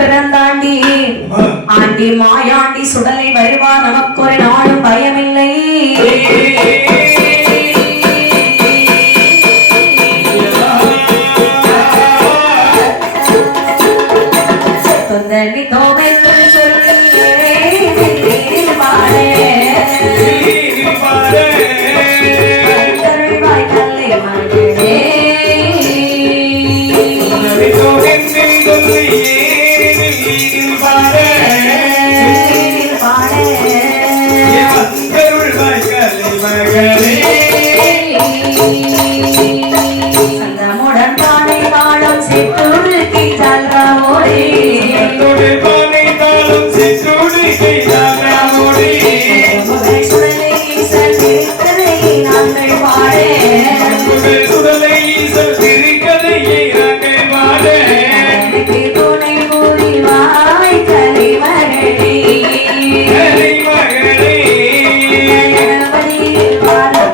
பிறந்தாண்டி aunty Mayandi சுடலை வருவா நமக்கு ஒரு நாளும் பயமில்லை. Para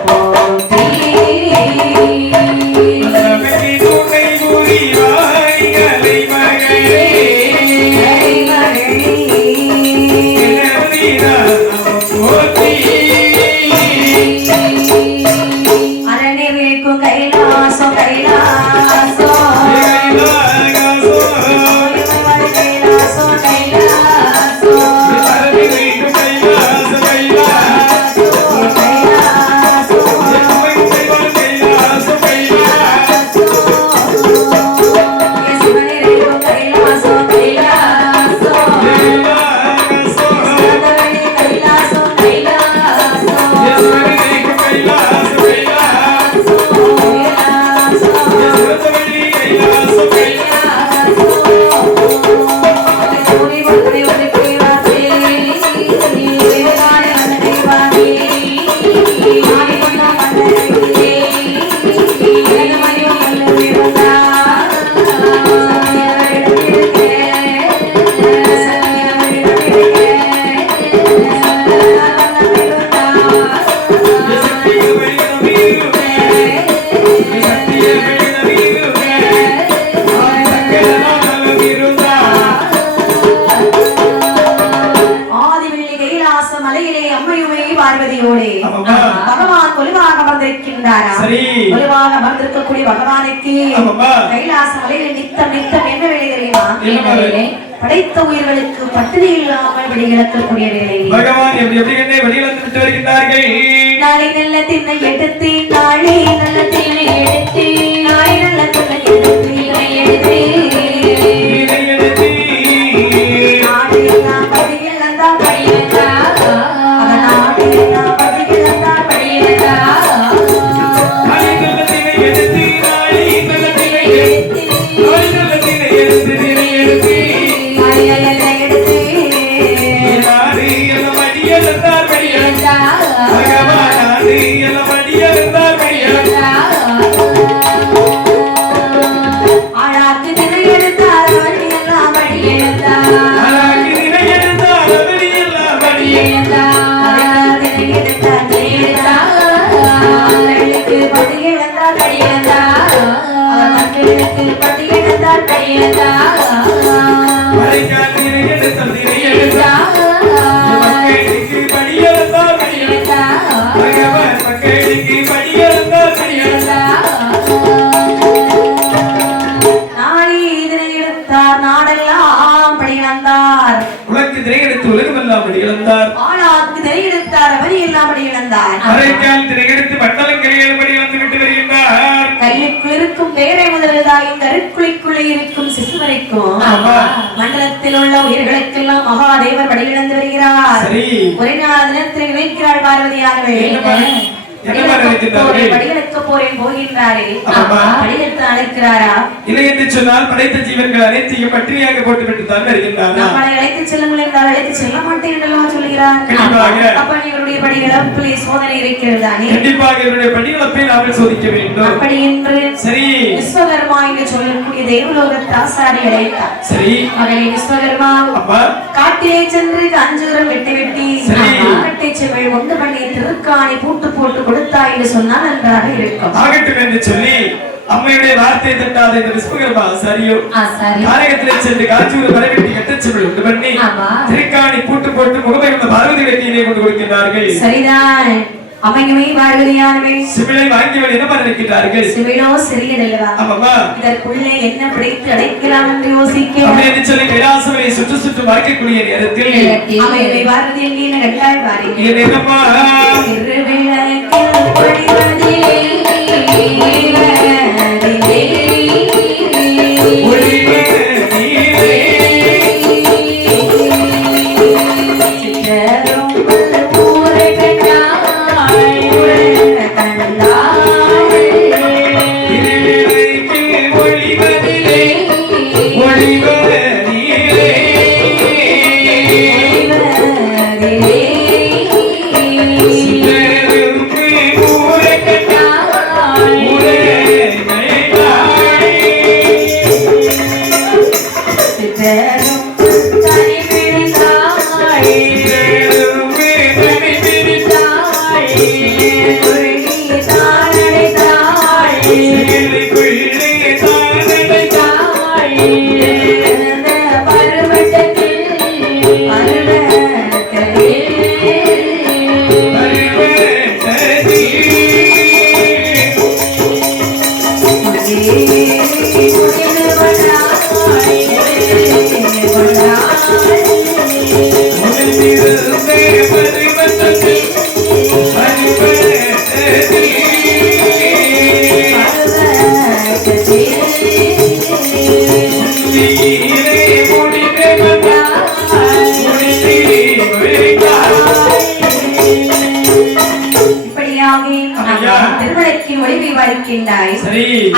பார்வதியோடு பகவான் ஒளிவாக அமர்ந்திருக்கின்றாரா ஒளிவாக அமர்ந்திருக்கக்கூடிய பகவானுக்கு கைலாச மலையில் நித்தம் நித்தம் என்ன வேலை தெரியுமா? படைத்த உயிர்களுக்கு பட்டினி இல்லாமல் வெளியிழக்கக்கூடிய வேலை. பகவான் எப்படி எப்படி என்ன வெளியிழந்து விட்டு வருகின்றார்கள். நாளை நல்ல திண்ணை எடுத்து நாளை நல்ல திண்ணை எடுத்து நாளை நல்ல திண்ணை எடுத்து மண்டலத்தில் உள்ள உயிர்களுக்கெல்லாம் மகாதேவர் படியிழந்து வருகிறார். ஒரே நாள் தினத்தில் நினைக்கிறாள் பார்வதியாகவே படிகளுக்கு போறேன் போகின்றாரே படிகளுக்கு அழைக்கிறாரா? இல்லை என்று சொன்னால் படைத்த ஜீவன்கள் அனைத்தையும் பட்டினியாக போட்டுவிட்டு தான் வருகின்றார். நம்மளை அழைத்து செல்லுங்கள் என்றால் அழைத்து செல்ல மாட்டேன் என்றெல்லாம் சொல்கிறார். அப்ப இவருடைய படிகளப்பிலே சோதனை இருக்கிறதா? கண்டிப்பாக இவருடைய படிகளப்பை நாங்கள் சோதிக்க வேண்டும். அப்படி என்று சரி விஸ்வகர்மா என்று சொல்லக்கூடிய தேவலோகத்து ஆசாரி அழைத்தார். சரி மகளே விஸ்வகர்மா காட்டிலே சென்று காஞ்சூரம் வெட்டி வெட்டி கட்டை செவல் ஒன்று பண்ணி திருக்காணி பூட்டு போட்டு கொடுத்தாய் என்று சொன்னால் நன்றாக இருக்கும். ஆகட்டும் என்று சொல்லி அம்மையுடைய வார்த்தை தட்டாத இந்த விஸ்வகர்மா சரியோ காரகத்திலே சென்று காஞ்சூர் வரைவெட்டி கட்டச்செவல் ஒன்று பண்ணி திருக்காணி பூட்டு போட்டு முகமகிழ்ந்த பார்வதி வெட்டியிலே கொண்டு கொடுக்கிறார்கள். சரிதான் அம்மையுமே பார்வதியானவே சிவிலை வாங்கியவள் என்ன பண்ணிருக்கிறார்கள்? சிவிலோ சிறியதல்லவா? ஆமாமா. இதற்குள்ளே என்ன பிடித்து அடைக்கலாம் என்று யோசிக்க அம்மை என்று சொல்லி கைலாசவனை சுற்று சுற்று மறைக்கக்கூடிய நேரத்தில் அம்மையுமே பார்வதி எங்கே கண்டாய் பாரு. என்னப்பா திருவிளக்கில் பொழிவதிலே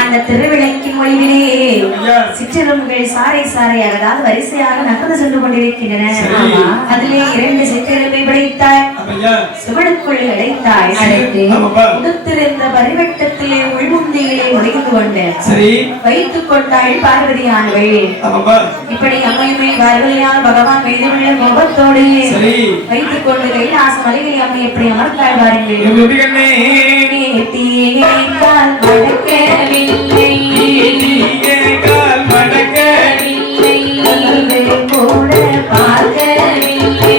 அந்த திருவிளக்கின் ஒளிவிலே சிற்றெரும்புகள் சாறை சாறையாக அதாவது வரிசையாக நகர்ந்து சென்று கொண்டிருக்கின்றன. அதிலே 2 சிற்றெரும்பை படைத்தாய் சுவடுக்குள் அடைத்தாய் உடுத்திருந்த பரிவட்டத்திலே உள்முந்தியிலே ஒளிந்து கொண்டு வைத்துக் கொண்டாள் பார்வதியானவள். இப்படி அம்மையுமே பார்வதியால் பகவான் மீதுள்ள முகத்தோடு வைத்துக் கொண்டு கைலாச மலைகளை அம்மை எப்படி அமர்த்தாள் பாருங்கள். கால் மடக்கவில்லை கால் மடக்கவில்லை கூட பார்க்கவில்லை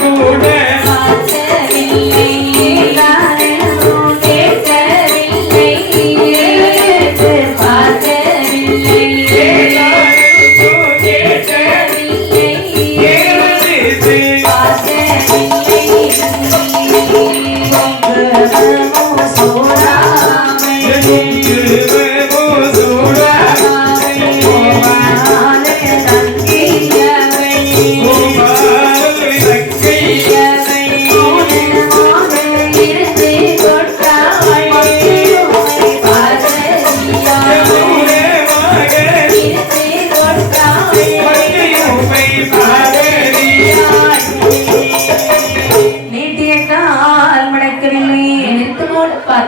கூட பார்க்கவில்லை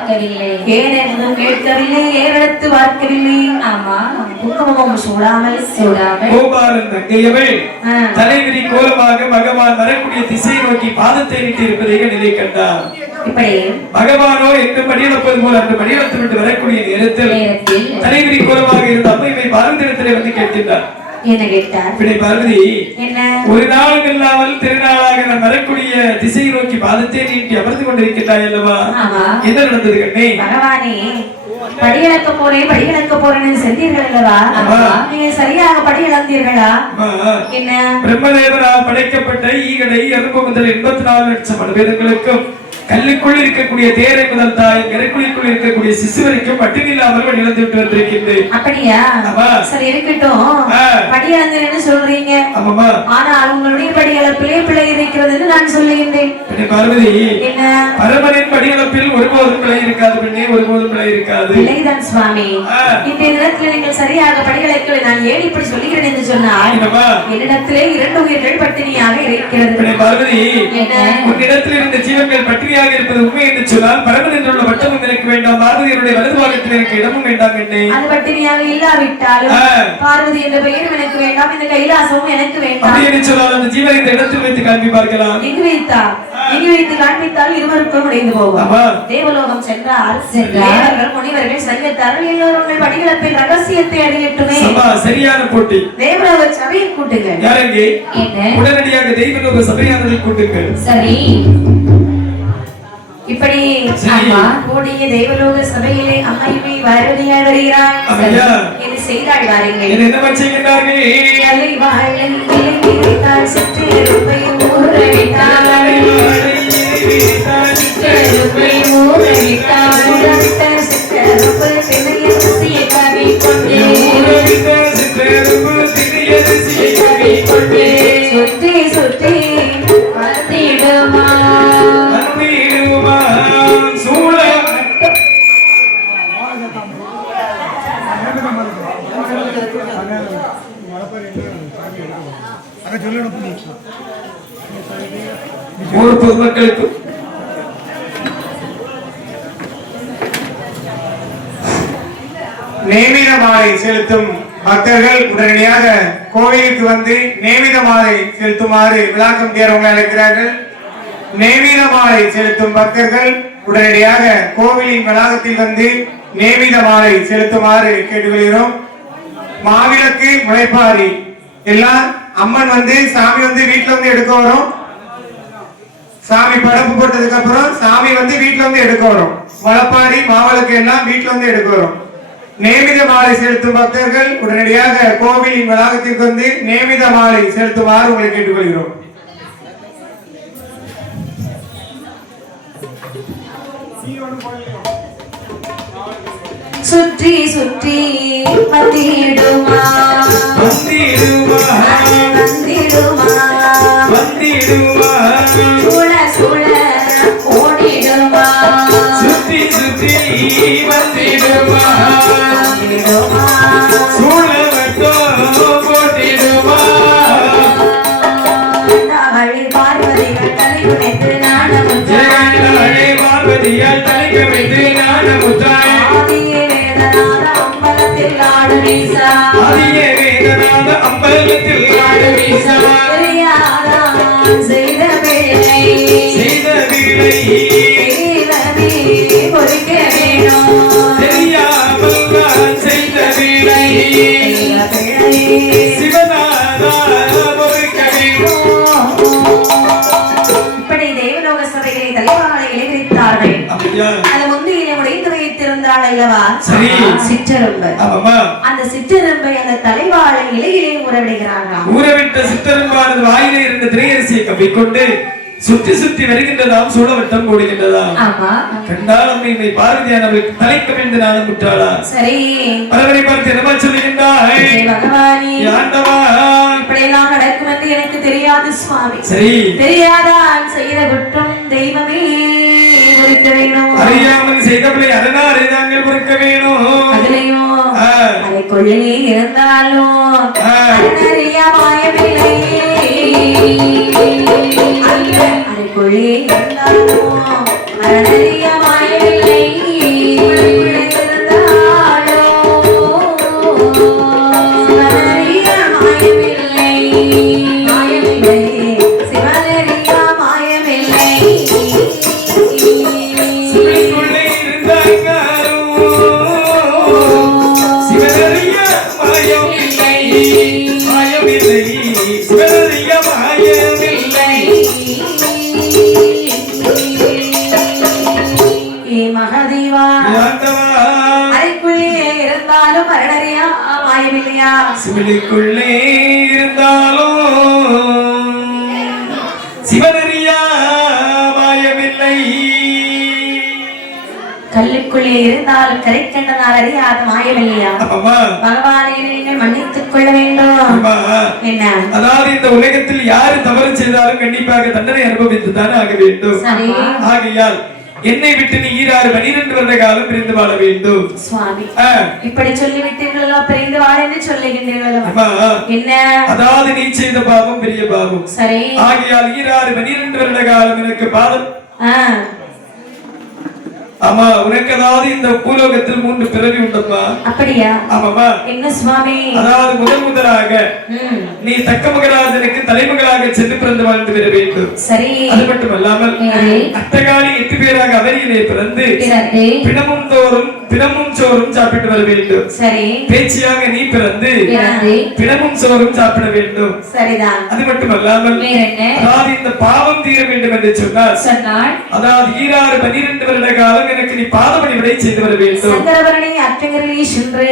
பார்க்கவில்லை, ஏனென்றும் கேட்கவில்லை, ஏறெடுத்து பார்க்கவில்லை. ஆமா, குங்குமம் சூடாமல் கோபாலன் தங்கையவள் தலைவிரி கோலமாக பகவான் வரக்கூடிய திசையை நோக்கி பாதத்தை நீட்டி இருப்பதை நிலை கண்டார். இப்படி பகவானோ எங்கு படியெடுப்பது போல அந்த படியெடுத்து விட்டு வரக்கூடிய நேரத்தில் தலைவிரி கோலமாக இருந்த அம்மையை பாரதியிடத்திலே வந்து கேட்கின்றார். என்ன கேட்டார்? பார்வதி, என்ன ஒரு நாளும் இல்லாமல் திருநாளாக நான் வரக்கூடிய திசையை நோக்கி பாதத்தை நீட்டி அமர்ந்து கொண்டிருக்கிறாய் அல்லவா? என்ன நடந்தது கண்ணே? பகவானே, படியிழக்க போறேன்னு சென்றீர்கள் அல்லவா? நீங்க சரியாக படி இழந்தீர்களா? என்ன? பிரம்மதேவரால் படைக்கப்பட்ட ஈகடை அனுபவம் முதல் 84 லட்சம் அனுபவங்களுக்கும் கல்லுக்குள் இருக்கக்கூடிய தேரை முதல் தாய் கரைக்குள்ளிக்குள் இருக்கக்கூடிய சிசு வரைக்கும் பட்டினி இல்லாமல் இழந்து விட்டு வந்திருக்கின்றேன். அப்படியா? சரி, இருக்கட்டும். படி இழந்தேன்னு சொல்றீங்க, ஆனால் உங்களுடைய படி இழப்பிலே பிழை இருக்கிறது நான் சொல்லுகின்றேன். பார்வதி, என்ன? பரமனின் படி இழப்பில் ஒருபோதும் பிழை இருக்காது பெண்ணே, ஒருபோதும் பிழை இருக்காது. பிழைதான் சுவாமி. இன்றைய தினத்தில் நீங்கள் சரியாக படி இழக்கவில்லை. நான் ஏன் இப்படி சொல்லுகிறேன் என்று சொன்னால், என்னிடத்திலே 2 உயிர்கள் பட்டினியாக இருக்கிறது. பார்வதி, உன்னிடத்தில் இருந்த ஜீவன்கள் பட்டினி இருப்பது உண்மை என்று சொன்னால் பரமன் என்றுள்ள வட்டமும் எனக்கு வேண்டாம், பார்வதியுடைய வலது பாகத்தில் எனக்கு இடமும் வேண்டாம். என்னே அது பட்டினியாக இல்லாவிட்டாலும் பார்வதி என்ற பெயரும் எனக்கு வேண்டாம், இந்த கைலாசமும் எனக்கு வேண்டாம். அப்படி என்று சொன்னால் அந்த ஜீவனை இந்த இடத்தில் வைத்து காண்பி பார்க்கலாம். எங்கு வைத்து காண்பித்தால் இருவருக்கும் உடைந்து போகும். தேவலோகம் சென்றால் தேவர்கள் முனிவர்கள் சங்கத்தார்கள் எல்லோரும் உங்கள் படிகளப்பின் ரகசியத்தை அறியட்டுமே. சரியான போட்டி. தேவலோக சபையை கூட்டுங்க. யாரெங்கே? உடனடியாக தேவலோக சபையானதை கூட்டுங்க. சரி. இப்படி கூடிய தேவலோக சபையிலே அம்மையுமே பார்வதியார் வருகிறார். என்ன செய்தாள் வாருங்கள். என்ன செய்கிறார்கள்? அலை வாழை இலைவிரித்தாள், சிற்றெரும்பை ஊறவிட்டாள், சிற்றெரும்பை ஊறவிட்டாள், ஊறவிட்ட சிற்றெரும்பு திணையரிசியை கவிக்கொண்டே, சிற்றெரும்பு திணையரிசியை கவிக்கொண்டே, சுற்றி சுற்றி வந்திடுமா பொதுமக்களுக்கு நேமித மாலை செலுத்தும் பக்தர்கள் உடனடியாக கோவிலுக்கு வந்து நேமித மாலை செலுத்துமாறு விளக்கம் தேர்வங்களை அழைக்கிறார்கள். நேமித மாலை செலுத்தும் பக்தர்கள் உடனடியாக கோவிலின் வளாகத்தில் வந்து நேமித மாலை செலுத்துமாறு கேட்டுக்கொள்கிறோம். மாவிளக்கு, முளைப்பாரி எல்லாம் அம்மன் வந்து சாமி வந்து வீட்டுல வந்து எடுக்க வரும். சாமி படப்பு போட்டதுக்கு அப்புறம் சாமி வந்து வீட்டுல வந்து எடுக்க வரும். முளைப்பாரி, மாவிளக்கு எல்லாம் வீட்டுல வந்து எடுக்க வரும். நேமித மாலை செலுத்தும் பக்தர்கள் உடனடியாக கோவிலின் வளாகத்திற்கு வந்து நேமித மாலை செலுத்துமாறு உங்களை கேட்டுக்கொள்கிறோம். சுற்றி சுற்றி வந்திடுமா வந்திடுமா வந்திடுமா வந்திடுமா, சூழ சூழ ஓடிடுமா, சுற்றி சுற்றி வந்திடுமா வந்திடுமா, சூழ மட்டும் போட்டிடுமா. பார்வதிகள் தலை குனைத்து நாணமுற்றாய், பார்வதியால் தலைக்கு வைத்து நாணமுற்றாய், ஆதியே வேதநாத அம்பலத்தில் ஆடு வீசா, ஆதியே வேதநாத அம்பலத்தில் ஆடு வீசா, தெரியாதான் செய்த பிழை தெய்வமே பொறுக்க வேணும், தெரியாமல் நான் செய்த பிழை சிவனாரா பொறுக்க வேணும். இப்படி தேவலோக சபைகளை தலைவாளை இளைவித்தார்கள். அது முந்தியிலே உடைத்து வைத்திருந்தாள் அல்லவா சிற்றெரும்பு. அந்த சிற்றெரும்பை அந்த தலைவாளை இலையிலே ஊறவிடுகிறார்களாம். ஊறவிட்ட சிற்றெரும்பானது வாயிலே இருந்த திரையரசியை கவ்விக்கொண்டு சுற்றி சுற்றி வருகின்றதாம், சூழவட்டம் போடுகின்றதாம். கண்டால் அம்மை பார்வதியானவருக்கு தலைக்கு விழுந்து நானும் முற்றாளா. சரி, பரவரை பார்த்து என்னமா சொல்லுகின்றாய்? பகவானே, ஆண்டவா, இப்படியெல்லாம் நடக்கும் என்று எனக்கு தெரியாது சுவாமி. சரி, தெரியாதான் செய்த குற்றம் தெய்வமே பொறுக்க வேணும், அறியாமல் செய்தவளை அதனால் அறிதாங்கள் பொறுக்க வேணும். அதுலயும் அதைக்குள்ளே இருந்தாலும் அறிய மாயவில்லை, அதைக்குள்ளே இருந்தாலும் அறநறிய மாயவில்லை, ஏ மகாதேவா அறைக்குள்ளே இருந்தாலும் மரணறியா மாயமில்லையா சிவனுக்குள்ளே இருந்தாலும் சிவனறியா மாயமில்லை கல்லுக்குள்ளே இருந்தாலும் கரை கண்டனால் அறியாத மாயமில்லையா பகவானை நீங்கள் மன்னித்துக் கொள்ள வேண்டும் என்ன அதாவது இந்த உலகத்தில் யாரு தவறு செய்தாலும் கண்டிப்பாக தண்டனை அனுபவித்துதான் ஆக வேண்டும் ஆகையால் என்னை விட்டு நீ 12 வருட காலம் பிரிந்து வாழ வேண்டும் சுவாமி இப்படி சொல்லிவிட்டீர்களோ பிரிந்து வாழ என்று சொல்லுகின்றீர்களோ என்ன அதாவது நீ செய்த பாவம் பெரிய பாவம் சரி ஆகையால் 12 வருட காலம் எனக்கு பாதம் ஆமா உனக்கு அதாவது இந்த பூலோகத்தில் 3 பிறவி உண்டப்பா அப்படியா ஆமாமா என்ன சுவாமி அதாவது முதலாக நீ தக்க மகராஜனுக்கு தலைமகளாக சென்று பிறந்து வாழ்ந்து வர வேண்டும் சரி அது மட்டுமல்லாமல் அட்டகாலி 8 பேராக அவரியிலே பிறந்து பிணமும் சோறும் சாப்பிட்டு வர வேண்டும் சரி பேச்சியாக நீ பிறந்து பிணமும் சோறும் சாப்பிட வேண்டும் சரிதான் அது மட்டுமல்லாமல் அதாவது இந்த பாவம் தீர வேண்டும் என்று சொன்னார் அதாவது 12 வருட காலம் எனக்கு நீ பாதபணிவிடை செய்து வர வேண்டும் சங்கரவரணி அற்றங்கரிலே சென்று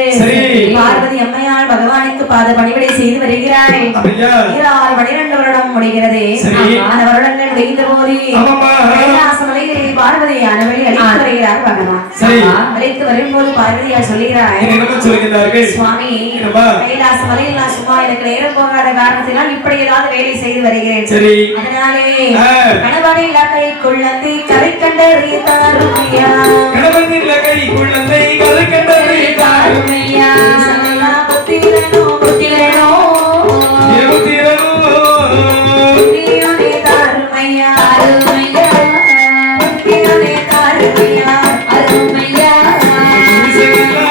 பார்வதி அம்மையார் பகவானுக்கு பாதபணிவிடை செய்து வருகிறாய் அப்படியா 12 வருடம் முடிகிறது அந்த வருடங்கள் முடிந்த போது கைலாசமலையிலே பார்வதி அனவழி அழைத்து வருகிறார் பகவான் அழைத்து வரும்போது பார்வதியார் சொல்லுகிறார் என்ன சொல்கிறார்கள் சுவாமி கைலாசமலையில் நான் சும்மா எனக்கு நேரம் போகாத காரணத்தினால் இப்படி ஏதாவது வேலை செய்து வருகிறேன் அதனாலே கணவனில் கை குழந்தை கரை கண்டறிந்தாருமையா கணவனில் கை குழந்தை கரை கண்டறிந்தாருமையா புத்திரனோ புத்திரனோ புத்திரனோ புத்திரனே தாருமையா அருமையா புத்திரனே தாருமையா அருமையா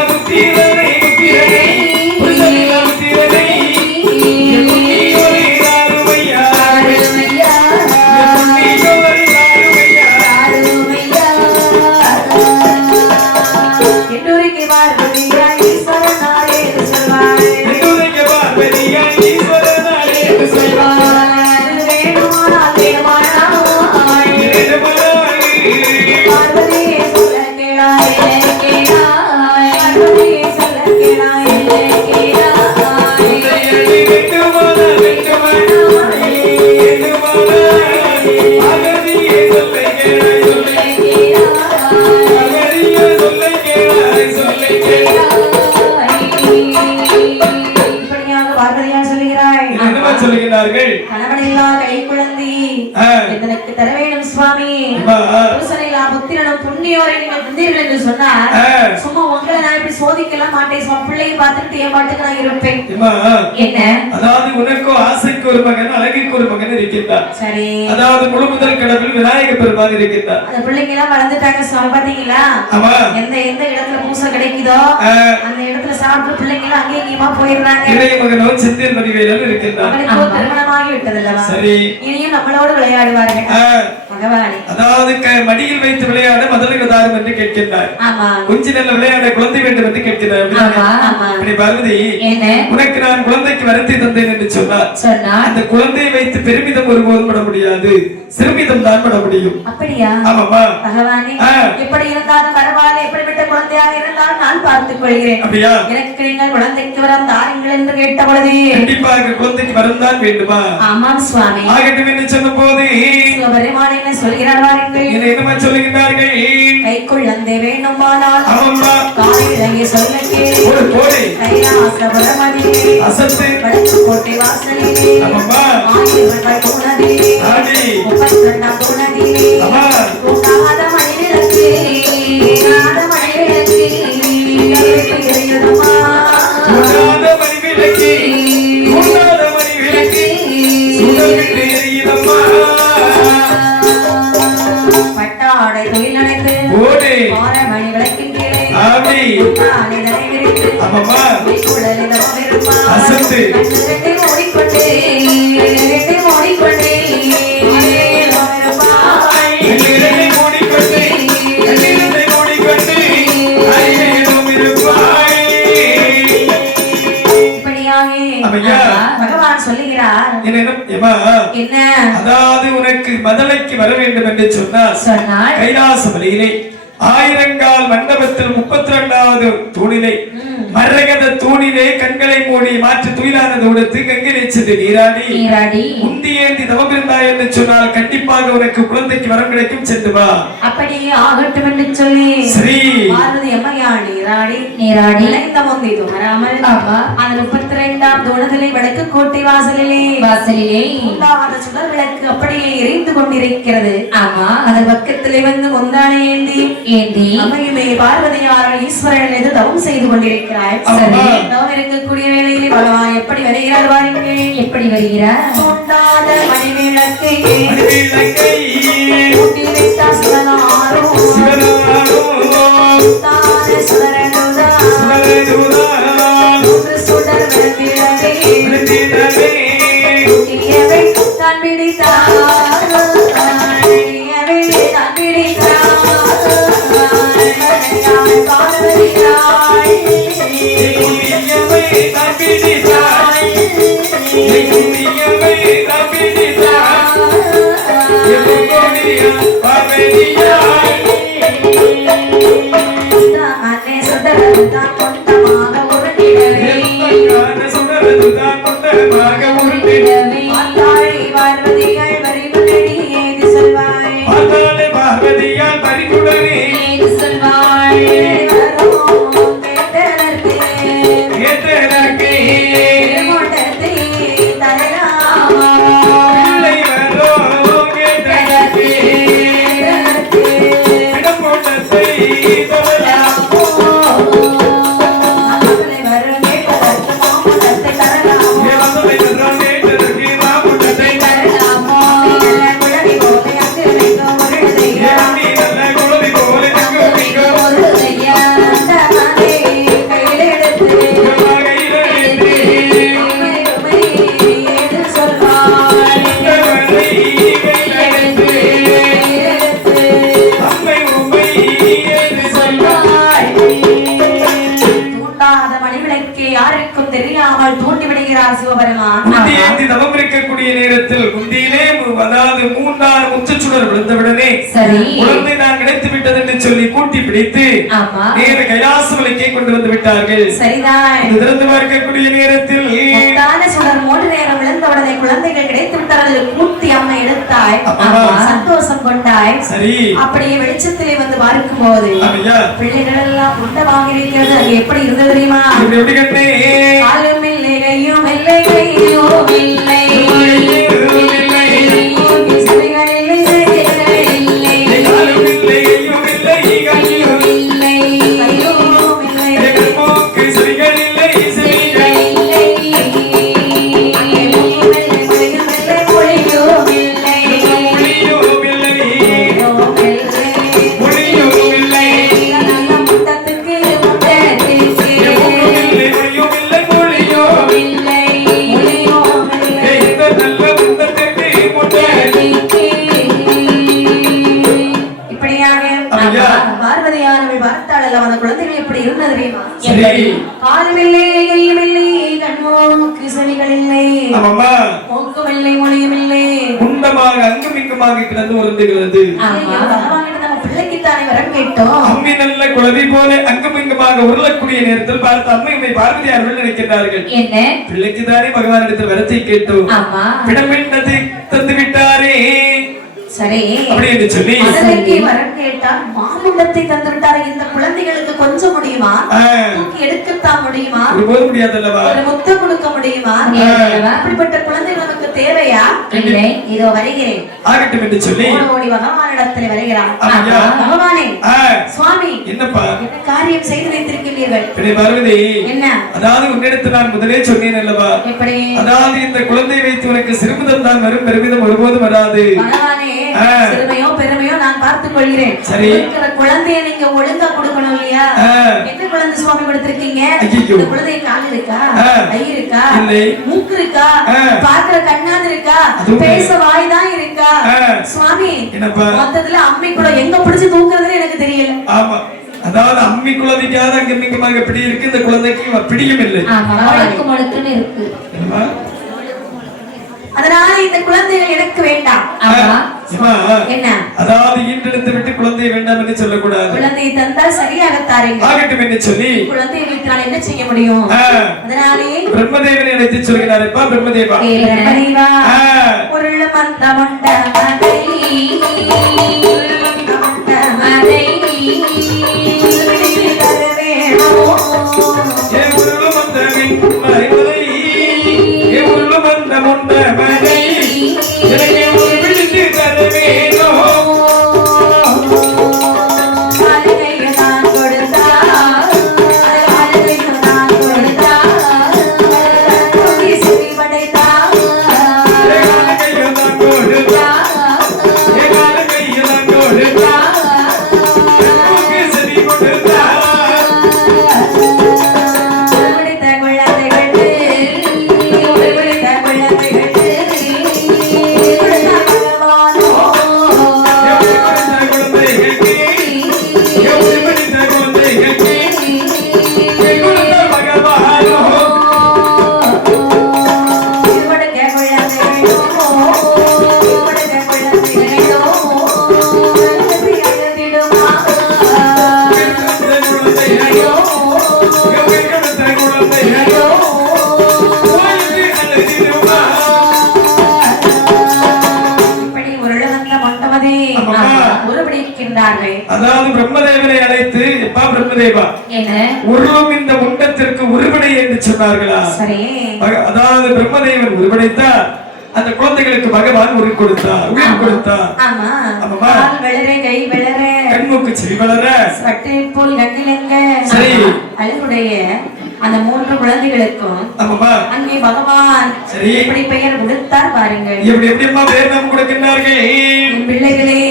புத்திரனே புத்திரனே புத்திரனே சொல்லுகிறார்கள் கணவனில்லா கை குழந்தை இதற்கு தர வேண்டும் சுவாமி புருஷனில்லா புத்திரனும் புண்ணியோரை நீங்கள் தந்தீர்கள் என்று சொன்னார் சும்மா உங்களை நான் இப்படி சோதிக்கலாம் மாட்டேன் சும்மா பிள்ளையை பார்த்துட்டு என் பாட்டுக்கு நான் இருப்பேன் என்ன அதாவது உனக்கு ஆசைக்கு ஒரு மகன் அழகுக்கு ஒரு மகன் இருக்கின்றார் சரி அதாவது முழு முதல் கடவுள் விநாயக பெருமான் இருக்கின்றார் அந்த பிள்ளைங்க எல்லாம் வளர்ந்துட்டாங்க சுவாமி பாத்தீங்களா எந்த எந்த இடத்துல பூசை கிடைக்குதோ அந்த இடத்துல சாப்பிட்டு பிள்ளைங்க எல்லாம் அங்கே இங்கேயுமா போயிடுறாங்க இளைய மகனோ செந்தில் மணிவேலன் இருக்கின்றார் திருமணமாகி விட்டதல்லவா சரி இனியும் நம்மளோடு விளையாடுவார்கள் பகவானே அதாவது மடியில் வைத்து விளையாட மதலுக்கு தாரும் என்று கேட்கின்றார் கொஞ்ச நல்ல விளையாட குழந்தை வேண்டும் என்று கேட்கிறார் பார்வதி உனக்கு நான் குழந்தைக்கு வருத்தி தந்தேன் என்று சொன்னார் அந்த குழந்தையை வைத்து பெருமிதம் ஒருபோதும் பட முடியாது சிறுமிதம் தான் பட முடியும் அப்படியா ஆமாமா பகவானே எப்படி இருந்தாலும் பரவாயில்லை எப்படிப்பட்ட குழந்தையாக இருந்தாலும் நான் பார்த்துக் கொள்கிறேன் அப்படியா எனக்கு நீங்கள் குழந்தைக்கு வரம் தாருங்கள் என்று கேட்ட பொழுது கண்டிப்பாக குழந்தைக்கு வரம் தான் வேண்டுமா ஆமாம் சுவாமி ஆகட்டும் என்று சொன்ன போது பெருமாள் என்ன சொல்கிறார் வாருங்கள் என்னமா சொல்லுகிறார்கள் கை குழந்தை வேண்டுமானால் காலையிலேயே சொல்ல கேளு கைலாசபுரமதிலே அசத்து வடக்கு கோட்டை வாசலிலே 1000 ரூபாய் போனதிலே 32 போனதிலே கூட்டாத மணிவிளக்கு கூட்டாத மணிவிளக்கு எரியுதம்மா கூட்டாத மணிவிளக்கு கூட்டாத மணிவிளக்கு சுடர்விட்டு எரியுதம்மா பட்டாடை தொழில் நடந்து மணி விளக்கின் கீழே ஓடிக்கொண்டே பகவான் சொல்லுகிறார் என்ன அதாவது உனக்கு மதலைக்கு வர வேண்டும் என்று சொன்னார் கைலாச மலையிலே 1000 கால் மண்டபத்தில் 32வது தூணிலே மரகத தூணிலே கண்களை மூடி மாற்று துயிலானது உடுத்து கங்கிலே சென்று நீராடி உந்தியேந்தி தவம் இருந்தாய் என்று சொன்னால் கண்டிப்பாக உனக்கு குழந்தைக்கு வரம் கிடைக்கும். சென்று வா. அப்படியே ஆகட்டும் என்று சொல்லி ஸ்ரீ பார்வதி அம்மையா நீராடி இளைந்த முந்தி துமராமல் அந்த 32ஆம் தூணத்திலே விளக்கு கோட்டை வாசலிலே உண்டான சுடர் விளக்கு அப்படியே எரிந்து கொண்டிருக்கிறது. அதன் பக்கத்திலே வந்து முந்தானை ஏந்தி அம்மையுமே பார்வதியார் ஈஸ்வரன் மீது தவம் செய்து கொண்டிருக்கிறார். தவம் இருக்கக்கூடிய வேளையிலே பகவான் எப்படி வருகிறார் பாருங்கள். எப்படி வருகிறார்? தோண்டாத மணிவிளக்கை குழந்தை நான் கிடைத்து விட்டது என்று சொல்லி கூட்டி பிடித்து நேர கைலாசமலைக்கே கொண்டு வந்து விட்டார்கள். சரிதான். திறந்து பார்க்கக்கூடிய நேரத்தில் சுடர் 3 நேரம் விழுந்தவுடனே குழந்தைகள் கிடைத்து விட்டார்கள். கூட்டி அம்மை எடுத்தாய், சந்தோஷம் கொண்டாய். சரி. அப்படியே வெளிச்சத்திலே வந்து பார்க்கும் போது பிள்ளைகள் எல்லாம் உண்டமாக இருக்கிறது. அங்கே எப்படி இருந்தது தெரியுமா? காலும் இல்லை கையும் இல்லை கையும் இல்லை உருளக்கூடிய நேரத்தில் பார்த்து அம்மையுமே பார்வதியார்கள் நினைக்கிறார்கள். பிள்ளைக்குதானே பகவானிடத்தில் வரத்தை கேட்டோம், பிடமிட்டதை தந்து விட்டாரே. சரி, அப்படி என்று சொல்லி வரம் கேட்டால் மாமுண்டத்தை தந்து விட்டாரு. இந்த குழந்தைகளுக்கு கொஞ்சம் முடியுமா? எடுக்கத்தான் முடியுமா? முடியாதல்லவா? ஒரு முத்தம் கொடுக்க முடியுமா? அப்படிப்பட்ட குழந்தைகள் நமக்கு தேவையா? இதோ வருகிறேன் ஆகட்டும் என்று சொல்லி ஓடி பகவானிடத்தில் வருகிறான். பகவானே, சுவாமி, என்னப்பா என்ன காரியம் செய்து வைத்திருக்கிறீர்கள்? பார்வதி, என்ன? அதாவது உன்னிடத்தில் நான் முதலே சொன்னேன் அல்லவா, எப்படி? அதாவது இந்த குழந்தை வைத்து உனக்கு சிறுமிதம் தான் வரும், பெருமிதம் ஒருபோதும் வராது. பகவானே, சிறுமையோ பெருமையோ நான் பார்த்துக் கொள்கிறேன். சரி, குழந்தைய நீங்க ஒழுங்கா கொடுக்கணும் இல்லையா? என்ன குழந்தை சுவாமி கொடுத்திருக்கீங்க? இந்த குழந்தை கால் இருக்கா, கை இருக்கா, மூக்கு இருக்கா, பார்க்கிற கண்ணாது இருக்கா, பேச வாய் தான் இருக்கா? சுவாமி, மொத்தத்துல அம்மி கூட எங்க பிடிச்சு தூக்குறதுன்னு எனக்கு தெரியல. ஆமா, அதாவது அம்மி குழந்தைக்காக அங்கமிங்கமாக பிடி இருக்கு, இந்த குழந்தைக்கு பிடியும் இல்லை. இருக்கு. அதனால இந்த குழந்தைகள் எனக்கு வேண்டாம். என்ன அதாவது ஈன்றெடுத்து விட்டு குழந்தை வேண்டாம் என்று சொல்லக்கூடாது. குழந்தை தந்தால் சரியாக தாருங்க ஆகட்டும் என்று சொல்லி குழந்தை வைத்தால் என்ன செய்ய முடியும்? அதனாலே பிரம்மதேவனை அழைத்து சொல்கிறாரப்பா. பிரம்மதேவா பிரம்மதேவா பொருள் மந்த மண்ட மதை மதை அதாவது பிரம்மதேவனை அழைத்து எப்பா பிரம்மதேவா உருளும் இந்த முண்டத்திற்கு உருவடை என்று சொன்னார்களா? அதாவது பிரம்மதேவன் உருவடைத்தார் அந்த குழந்தைகளுக்கு பகவான் உயிர் கொடுத்தார். உயிர் கொடுத்தார். கண்மூக்கு செவி வளர சரி அழகுடைய அந்த 3 குழந்தைகளுக்கும் அங்கே பகவான் எப்படி பெயர் கொடுத்தார் பாருங்கள். எப்படிமா பேர் நாம் கொடுக்கிறார்கள்? பிள்ளைகளே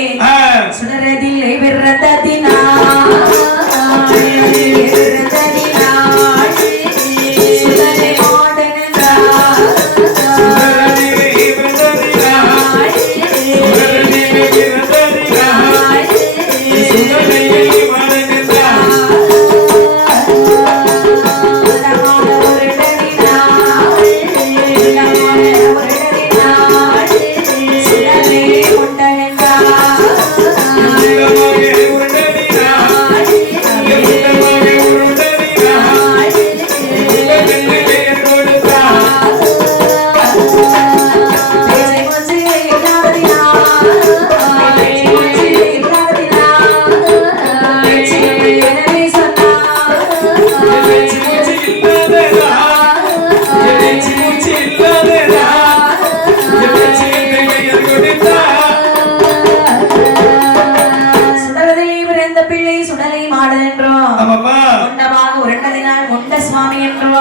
சுடரதிலே விரததினா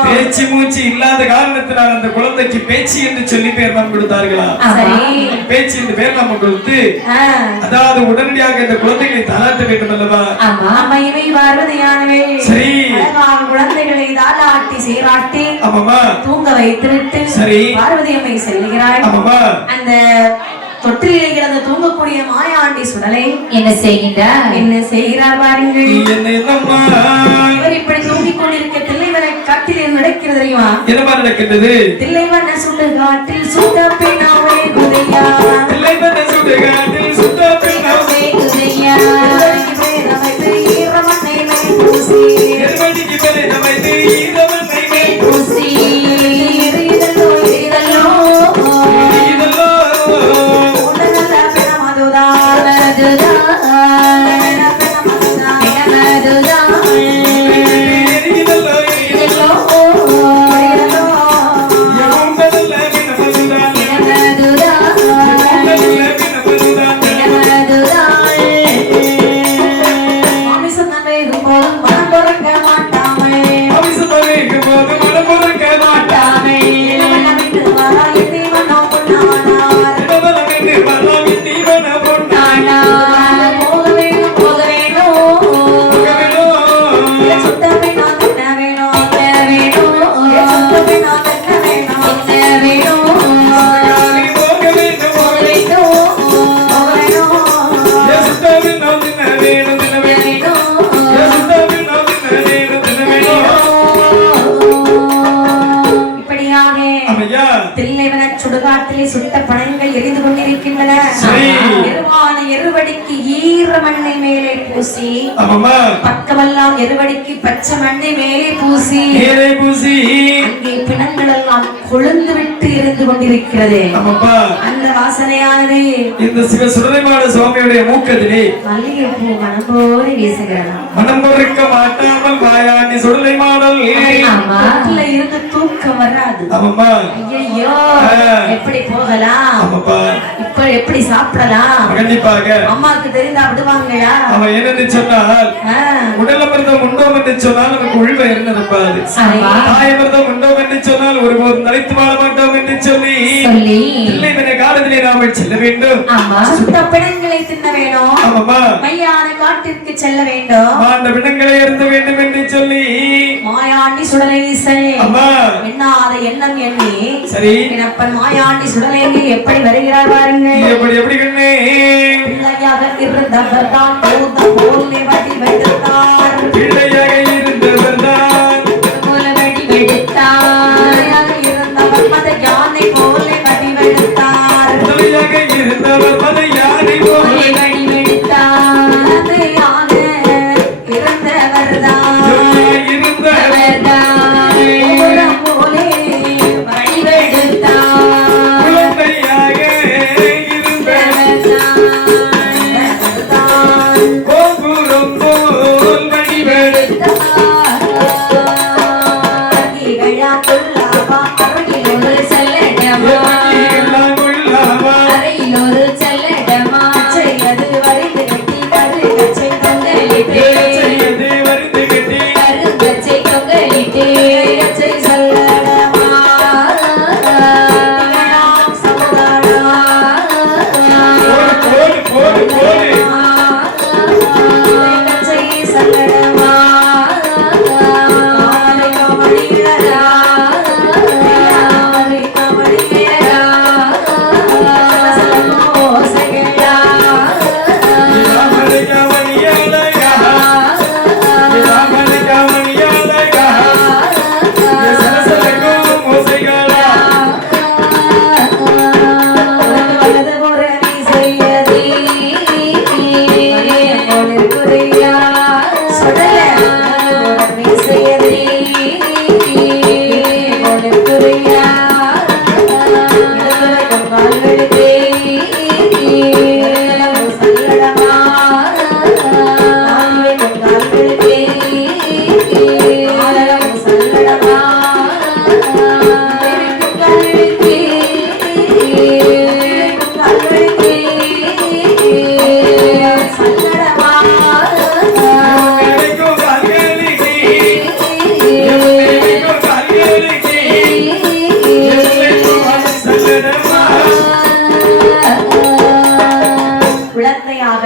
பேச்சு மூச்சு இல்லாத காரணத்தினால் அந்த குழந்தைக்கு பேச்சு என்று சொல்லி பேர் நாம் கொடுத்தார்களா? பேச்சு என்று பேர் நாம் கொடுத்து அதாவது உடனடியாக இந்த குழந்தைகளை தாளாட்ட வேண்டும் அல்லவா? சரி குழந்தைகளை தாளாட்டி சீராட்டி தூங்க வைத்துவிட்டு சரி பார்வதி அம்மை செல்கிறாள். அந்த தொற்றிலே கிடந்து தூங்கக்கூடிய மாயாண்டி சுடலை என்ன செய்கிறார் பாருங்கள். இவர் இப்படி தூங்கிக் கொண்டிருக்க தில்லைவன காட்டில் நடக்கிறது தெரியுமா? என்ன நடக்கின்றது? தில்லைவன சுடு காட்டில் சுட்ட பெண்ணாவே குதையா, தில்லைவன சுடு காட்டில் சுட்ட பெண்ணாவே குதையா, ஈரமண்ணை மேல் பூசி ஈரமண்ணை மேல் பூசி மதுதா எருவான எருவடிக்கு ஈர மண்ணை மேலே பூசி பக்கமெல்லாம் எருவடிக்கு பச்சை மண்ணை மேலே பூசி அங்கே பிணங்கள் எல்லாம் கொழுந்து விட்டு இருந்து கொண்டிருக்கிறது. அந்த வாசனையானது இந்த சிவ சுடலைமாட சுவாமியுடைய மூக்கத்திலே மல்லிகைப்பூ மனம் போல வீசுகிறதா. மனம் பொறுக்க மாட்டாமல் வாயாண்டி சுடலை மாடல் இருந்து தூக்கம் வராது. ஐயோ எப்படி போகலாம், இப்ப எப்படி சாப்பிடலாம், கண்டிப்பாக அம்மாவுக்கு தெரிந்தா விடுவாங்களா? அவன் என்னன்னு சொன்னால் உடல் அமிர்தம் உண்டோம் என்று சொன்னால் நமக்கு உள்வை இருந்திருப்பாது. தாய் அமிர்தம் உண்டோம் என்று சொன்னால் ஒருபோதும் நிலைத்து வாழ மாட்டோம் என்று சொல்லி பிள்ளைவினை காலத்திலே நாம செல்ல வேண்டும். சுட்ட பிணங்களை தின்ன வேணும். மையான காட்டிற்கு செல்ல வேண்டும். அந்த பிணங்களை அருந்த வேண்டும் என்று சொல்லி மாயாண்டி சுடலேசை எண்ணாத எண்ணம் எண்ணி சரி பிறப்பன் மாயாண்டி சுடலேங்கி எப்படி வருகிறார் பாருங்கள். எப்படி கண்ணே பிள்ளையாக இருந்தவர் தான் போல் வடி வெடுத்தார். பிள்ளையாக இருந்தவர் தான் போல வடி வெடுத்தார். இருந்தவர் மத யானை போல வடி வெடுத்தார். பிள்ளையாக இருந்தவர் மத யானை போல வடி வெடுத்தார். அது யானை இருந்தவர் தான் போலே வடி வெடுத்தார். குழந்தையாக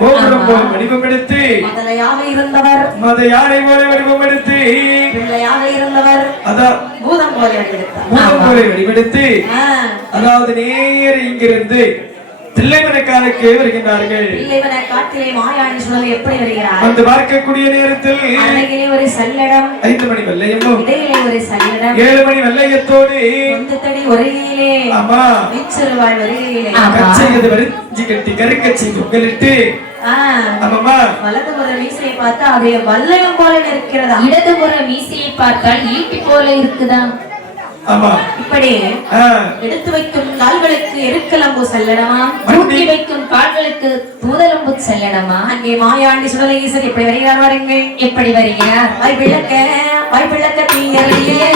கோபுரம் போல் வடி வடிவமெடுத்து மத யானை போல வடிவமெடுத்து பிள்ளையாக இருந்தவர் அதான் பூதம் போல வடிவெடுத்து அதாவது நேர இங்கிருந்து தில்லைமலைக்காலுக்கு வருகின்றார்கள். தில்லைமலை காட்டிலே மாயாண்டி சுடலை எப்படி வருகிறார்? வந்து பார்க்கக்கூடிய நேரத்தில் அருகிலே ஒரு சல்லடம், 5 மணி வெள்ளையமும் இடையிலே ஒரு சல்லடம், 7 மணி வெள்ளையத்தோடு ஒன்று தடி ஒருகிலே ஆமா வீச்சருவாள் வருகிலே கச்சையது வரிஞ்சி கட்டி கருக்கச்சி தொங்கலிட்டு வலதுபுற மீசையை பார்த்தா அதே வல்லையம் போல இருக்கிறதா, இடதுபுற மீசையை பார்த்தால் ஈட்டி போல இருக்குதா. இப்படி எடுத்து வைக்கும் கால்களுக்கு எருக்கலம்பு செல்லடமா, தூக்கி வைக்கும் கால்களுக்கு தூதலம்பு செல்லடமா. அங்கே மாயாண்டி சுடலை ஈசன் எப்படி வருகிறார் பாருங்கள். எப்படி வருகிறார்? வாய்ப்பிழக்க தீயறியே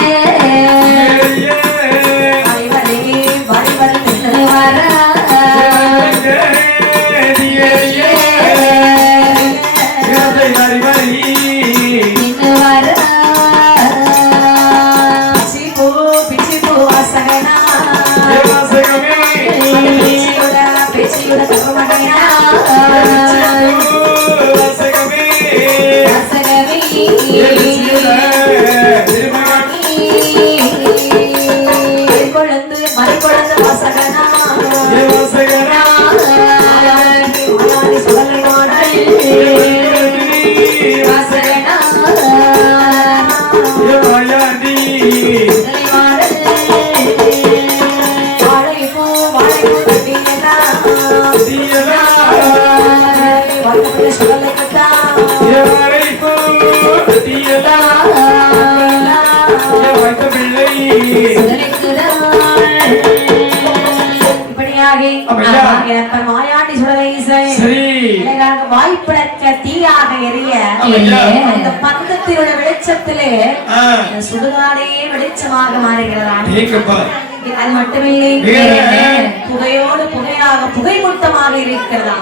தீயலா வாழ்க்கை சுடலைக்குத்தா எவரைப்போ தீயலா வைத்த பிள்ளை மாயாண்டி சுடலை வாய்ப்பிழக்க தீயாக எரிய அந்த பந்தத்தினோட வெளிச்சத்திலே சுடுகாடே வெளிச்சமாக மாறுகிறதா அது மட்டுமில்லை புகையோடு புகையாக புகைமூட்டமாக இருக்கிறதா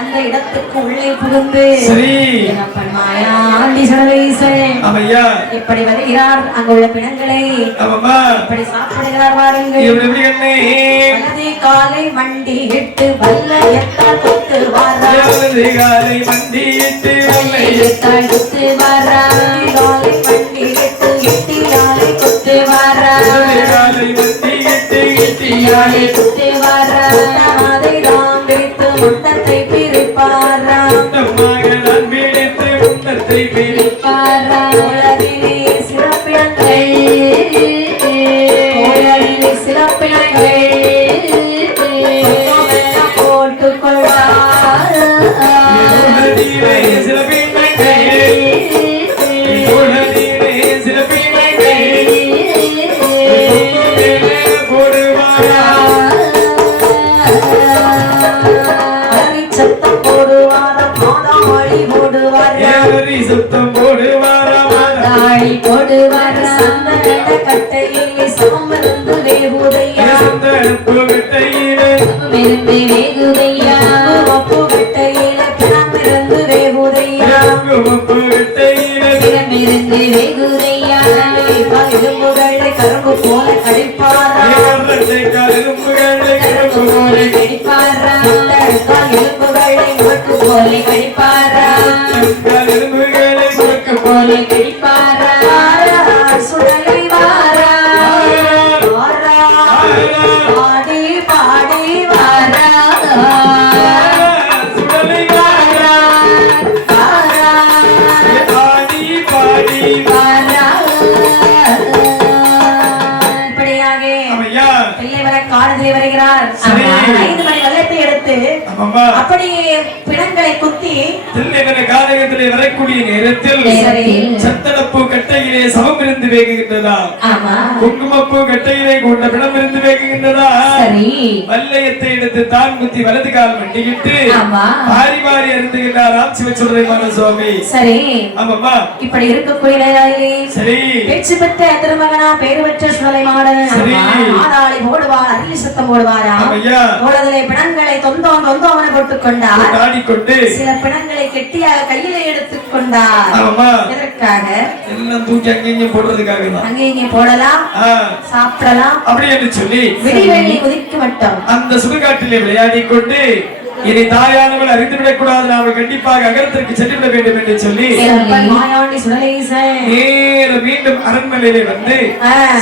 அந்த இடத்துக்கு உள்ளே புகுந்து மாயாண்டி சுடலை எப்படி வருகிறார் அங்குள்ள பிணங்களை எப்படி சாப்பிடுகிறார் வாருங்கள் காலை மண்டி இட்டு வல்ல எத்தால் கொத்து காலை மண்டி இட்டு எத்தால் கொத்து வாரா காலை மண்டி இட்டு இட்டியாலை கொத்து வாரா காலை மண்டி இட்டு இட்டியாலை கொத்து வாரா அதை தாம் பிரித்து முட்டத்தை பிரிப்பாரா மகன் பிடித்து முட்டத்தை பிரிப்பாரா உலகிலே சிறப்பினங்கள் சிறப்பினங்கள் சத்தம் போடுவாரா மாதாளி போடுவாரா கட்டையில் சமர்ந்து வேகுதையா மெருந்து வேகுதையா ஒப்பு கட்டையில பிறமிருந்து வேகுதையா மெருந்து வேகுதையா எலும்புகளை கரும்பு போல கடிப்பாரா கரும்பு போல கடிப்பாரா எலும்புகளை முழுக்கு போல கடிப்பாரா முறுக்கு போல கடிப்பாரா சுடலை வாரா பாடி பாடி வாரா வருகிறார் 5 மணி வெள்ளத்தை எடுத்து அப்படியே பிணங்களை குத்தி காலகத்திலே வரக்கூடிய நேரத்தில் சந்தனப்பூ கட்டையிலே சமம் இருந்து வேகுகின்றதா குங்குமப்பூ கட்டையிலே கொண்ட பிணம் இருந்து வேகுகின்றதா வல்லையத்தை எடுத்து தான் குத்தி வலது கால் மண்டிக்கிட்டு வாரி வாரி அருந்துகின்றாராம் சிவசுடலைமான சுவாமி. சரி ஆமாம்மா இப்படி இருக்கக்கூடிய நேராயிலே சரி பேச்சு பெற்ற திருமகனா பேரு பெற்ற சுடலைமாடன் ஆடாளி போடுவார் அருளி சத்தம் போடுவாரா தோளதிலே பிணங்களை தொந்தோவனை போட்டுக் கொண்டார் ஆடிக்கொண்டு சில பிணங்களை கெட்டியாக கையில எடுத்துக் கொண்டார். எதற்காக? எல்லாம் தூக்கி அங்கேயும் போடுறதுக்காக தான். அங்கேயும் போடலாம் சாப்பிடலாம் அப்படி என்று சொல்லி விடிவெள்ளி குதிக்க மட்டும் அந்த சுடுகாட்டிலே விளையாடி கொண்டு இனி தாயானவள் அறிந்துவிடக் கூடாது, அவள் கண்டிப்பாக அகரத்திற்கு சென்றுவிட வேண்டும் என்று சொல்லி மாயாண்டி சுடலைசன் மீண்டும் அரண்மனையிலே வந்து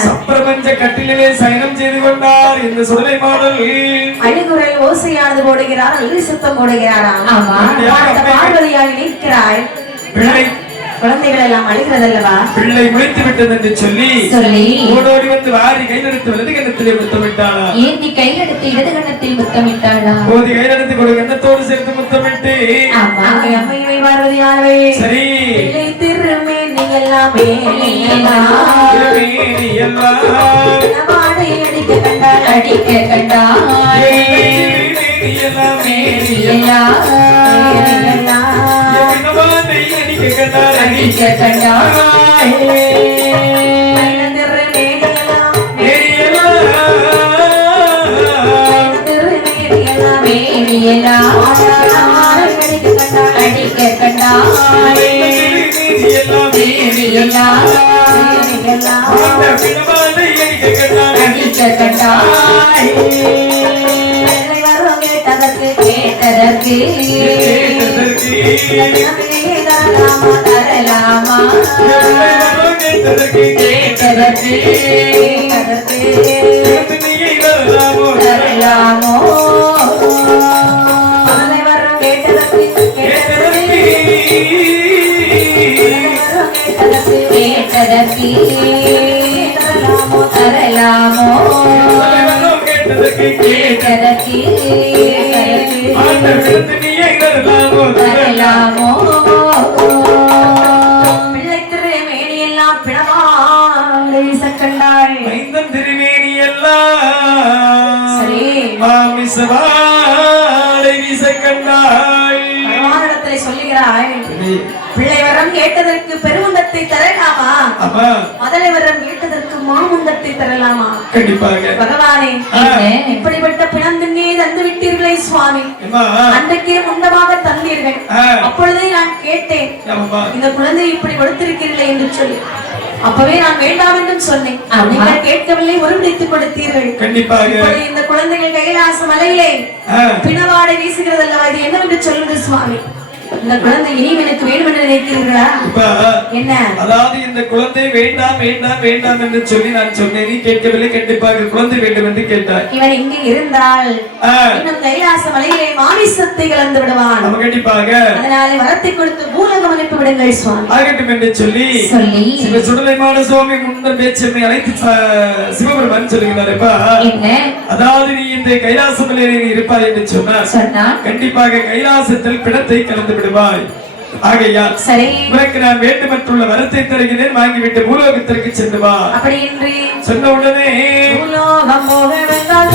சப்பிரபஞ்ச கட்டிலே சயனம் செய்து கொண்டார். இந்த சுடலை மாடல் அழுகுரல் ஓசையானது போடுகிறார், அள்ளி சுத்தம் போடுகிறாராம். பார்வதியால் நிற்கிறாய் பிள்ளை குழந்தைகள் எல்லாம் அழுகிறதல்லவா? பிள்ளை முளைத்து விட்டது என்று சொல்லி ஓடோடி வந்து வாரி கையெடுத்து வலது கண்ணத்திலே முத்தமிட்டாளா? ஏந்தி கையெடுத்து இடது கண்ணத்தில் முத்தமிட்டாளா? போதி கையெடுத்து கொடு கண்ணத்தோடு சேர்த்து முத்தமிட்டு அம்மையை பார்வதியானவே சரி பிள்ளை திருமே நீ எல்லாமே அடிக்க கண்டாள் அடிக்க கண்டாள் எல்லாமே அடிக்க கண்டாள் அடிக்க கண்டாள் அடிக்க கண்டாள் கேட்டதற்கு தரலாமா கேட்டதற்கு தரலாமோ கேட்டதற்கு தரலாமோ கேட்டதற்கு பிள்ளை திருமேனி எல்லாம் பிணமாலை வீசக்கண்டாள் மைந்தன் திருமேனி எல்லாம் சரி மாமிசவாளை வீசக்கண்டாள் பகவானிடத்திலே சொல்லுகிறாள் பிள்ளை வரம் கேட்டதற்கு பெருமுந்தத்தை தரலாமா மதலை வரம் கேட்டதற்கு மாமுந்தத்தை தரலாமா கண்டிப்பாக பகவானே இப்படிப்பட்ட பிணந்தினே தந்து விட்டீர்களே சுவாமி அன்றைக்கே முண்டமாக தந்தீர்கள் அப்பொழுதே நான் கேட்டேன் இந்த குழந்தை இப்படி கொடுத்திருக்கிறீர்களே என்று சொல்லி அப்பவே நான் வேண்டாம் என்றும் சொன்னேன் நீங்கள் கேட்கவில்லை ஒருமிடித்துக் கொடுத்தீர்கள் கண்டிப்பாக இந்த குழந்தைகள் கைலாச மலையிலே பிணவாடை வீசுகிறது அல்லவா இது என்னவென்று சொல்லுங்க சுவாமி இந்த குழந்தை இனியும் எனக்கு வேண்டும் என்று நினைக்கிறீர்களா என்ன அதாவது இந்த குழந்தை வேண்டாம் வேண்டாம் வேண்டாம் என்று சொல்லி நான் சொன்னேன் நீ கேட்கவில்லை கண்டிப்பாக குழந்தை வேண்டும் என்று கேட்டார் இவன் இங்கே இருந்தால் இன்னும் கைலாச மலையிலே மாமிசத்தை கலந்து விடுவான் கண்டிப்பாக அதனாலே வரத்தை கொடுத்து பூலகம் அனுப்பி விடுங்கள் சுவாமி ஆகட்டும் என்று சொல்லி சிவ சுடலைமான சுவாமி முன்னர் பேச்சமை அழைத்து சிவபெருமான் சொல்லுகிறாரப்பா அதாவது நீ இந்த கைலாச மலையிலே நீ இருப்பாய் என்று சொன்னார் கண்டிப்பாக கைலாசத்தில் பிணத்தை கலந்து விடுவாய் ஆகையால் சரி உனக்கு நான் வேண்டுமற்றுள்ள வரத்தை தருகிறேன் வாங்கிவிட்டு பூலோகத்திற்கு சென்று வா அப்படி என்று சொன்ன உடனே பூலோகம் போக வேண்டாம்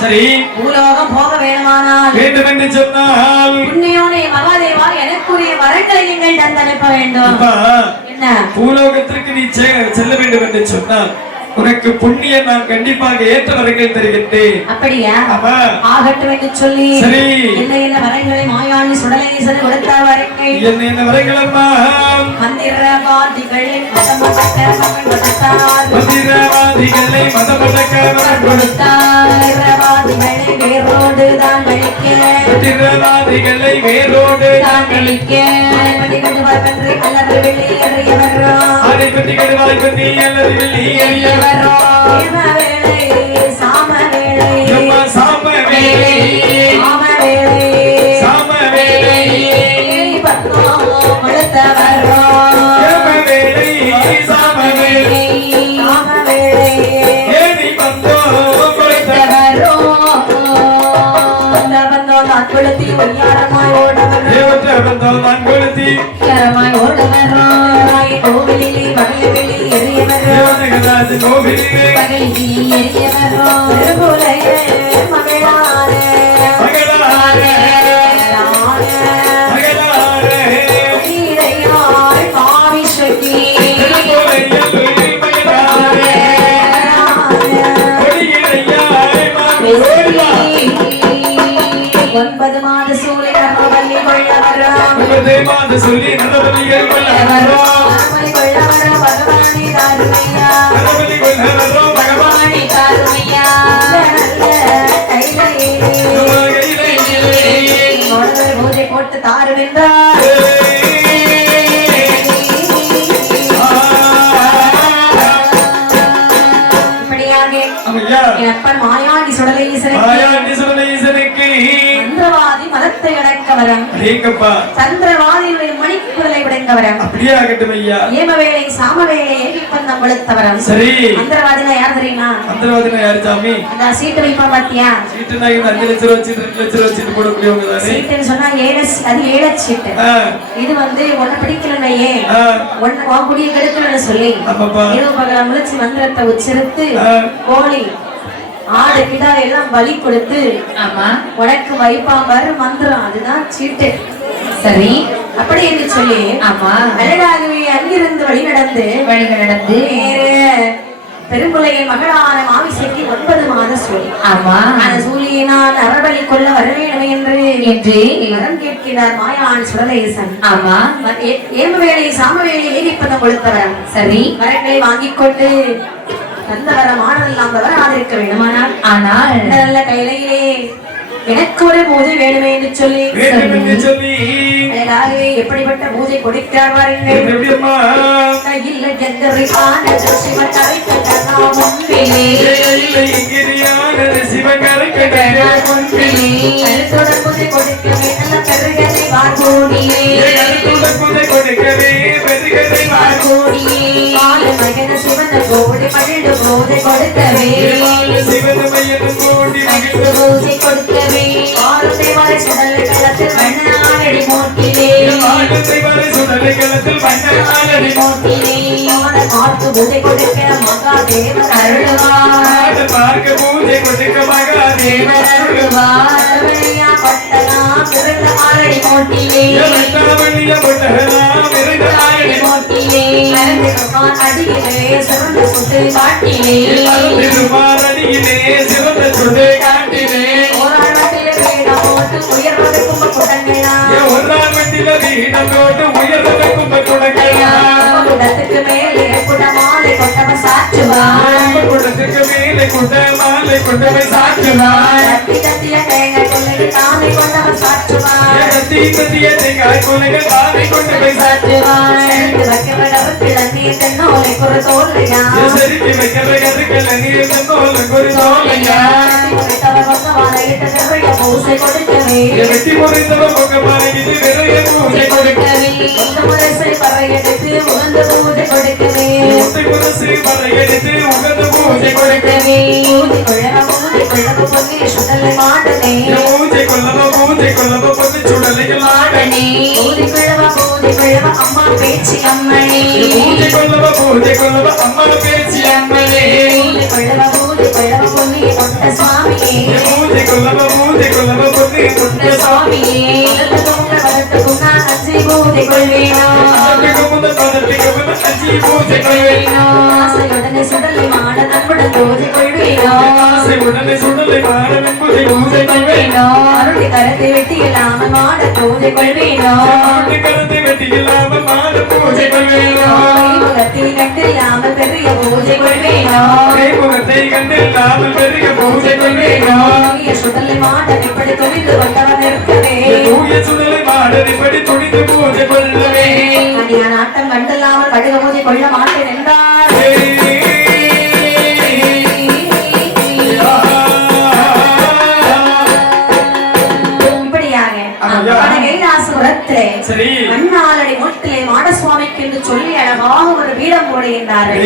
சரி பூலோகம் போக வேண்டுமானால் வேண்டும் என்று சொன்னால் புண்ணியோனே மகாதேவா எனக்குரிய வரங்களை நீங்கள் தந்தனுப்ப வேண்டும் என்ன பூலோகத்திற்கு நீ செல்ல வேண்டும் என்று சொன்னால் உனக்கு புண்ணியம் நான் கண்டிப்பாக ஏற்ற வரங்கள் தருகின்றேன் அப்படியா ஆகட்டும் என்று சொல்லி என்ன என்ன வரங்களை மாயாண்டி சுடலேசன் கொடுத்த வரங்கள் என்ன வரங்கள் அம்மா மந்திரவாதிகளை மதமடக்க மகன் கொடுத்தார் மந்திரவாதிகளை மதமடக்க மகன் கொடுத்தார் மந்திரவாதிகளை வேரோடு தான் கழிக்க மந்திரவாதிகளை வேரோடு தான் கழிக்க அடிபட்டு அல்லது வெள்ளி எறியவர் அடிபட்டு கடுவாய் பற்றி அல்லது வெள்ளி எறியவர் ஒன்பது மாத சூழி நரபலி கொள்ளவரம் சொல்லி நரபலிகள் கொள்ளவரம் பகவானி காருமையா பகவானி காருமையா பூஜை போட்டு தாருவென்றார் மாயாண்டி சுடலேசனுக்கு மந்திரவாதி மலத்த தவத்தை அடக்கவரம் சந்திரவாதியுடைய மணிக்குரலை உடைந்தவரம் அப்படியே ஆகட்டும் ஐயா. ஏமவேளை சாமவேளை ஏகிப்பந்தம் கொளுத்தவரம். சரி. மந்திரவாதினா யார் தெரியுமா? மந்திரவாதினா யார் சாமி? அந்த சீட்டு வைப்பா பாத்தியா? சீட்டுனா 5 லட்சம் ரூபாய் வச்சு 2 லட்சம் ரூபாய் வச்சு போடக்கூடியவங்க தானே. சீட்டுன்னு சொன்னா அது ஏழை சீட்டு. இது வந்து ஒண்ணு பிடிக்கலன்னையே ஒண்ணு வாங்குடிய கெடுக்கலன்னு சொல்லி இரவு பகல முழிச்சு மந்திரத்தை உச்சரித்து கோழி ஆடு கிடா எல்லாம் பலி கொடுத்து ஆமா உனக்கு வைப்பாம்பாரு மந்திரம். அதுதான் சீட்டு. சரி. அப்படி என்று சொல்லி ஆமா அழகாகவே அங்கிருந்து வழி நடந்து பெரும்புலையின் மகளான மாமிசைக்கு 9 மாத சூழி. ஆமா அந்த சூழியை நான் அறவழி கொள்ள வர வேண்டும் என்று வரம் கேட்கிறார் மாயான் சுடலேசன். ஆமா ஏமவேளை சாமவேளை ஏகிப்பதம் கொடுத்தவரம். சரி. வரங்களை வாங்கிக் கொண்டு தந்த வரம் ஆனதெல்லாம் வராதிருக்க வேண்டுமானால் ஆனால் நல்ல கையிலே எனக்கு ஒரு பூஜை வேண்டுமே என்று சொல்லி அழகாகவே எப்படிப்பட்ட பூஜை கொடுக்கிறார் வாருங்கள். கையில் ஜங்கரிப்பான சிவன் கரைக்கட்டா முன்பிலே கருத்துடன் பூஜை கொடுக்கவே நல்ல பெருகதை வார்கோடியே பால மகன சிவன கோடி மகிழ்ந்து பூஜை கொடுக்கவே பூஜை கொடுக்கவே ஆறுத்தை வரை சுடலை களத்தில் வண்ணாடி மூட்டிலே பார்த்து பூஜை கொடுக்க மகாதேவர் அருள்வார் பட்டலாம் பிறந்த ஆரடி மூட்டிலே அடியிலே சிறந்த சுட்டு காட்டிலே ஓராளத்திலே வேடம் போட்டு உயர்வதற்கும் குடத்துக்கு மேலே குடமாலை கொண்டவன் சாற்றுவான் தத்திய தேங்காய் கொள்ளைக்கு தாமை கொண்டவன் சாற்றுவான் தென்னோலை குறு தோல்லையா பூசை கொடுக்கவே முரசை பறையெடுத்து உகந்த பூஜை கொடுக்கவே பூஜை கொடுக்கவே பூஜை கொள்ளவ பொன்னி சுடலை மாடனே பூஜை கொள்ளவ அம்மா பேச்சு அம்மனே பூஜை கொள்ளவ பொன்னி கொண்ட சுவாமியே சுவாமியே வளர்த்துக்கும் நான் அஞ்சை பூஜை கொள்வேனோ ஆசையுடனே சுடலை மாட நண்புடன் பூஜை கொள்வேனோ அருளி கரத்தை வெட்டி இல்லாமல் மாட பூஜை கொள்வேனோ முகத்தை கண்டு இல்லாமல் பெரிய பூஜை கொள்வேனோ சுடலை மாட எப்படி துணிந்து கொண்டவன் இருக்கவே நாட்டம் கண்டில்லாமல் கடுக பூஜை கொள்ள மாட்டேன் என்றார். மண்ணாலடி மொட்டிலே மாடசுவாமிக்கு என்று சொல்லி அழகாக ஒரு வீடம் போடுகின்றார்கள்.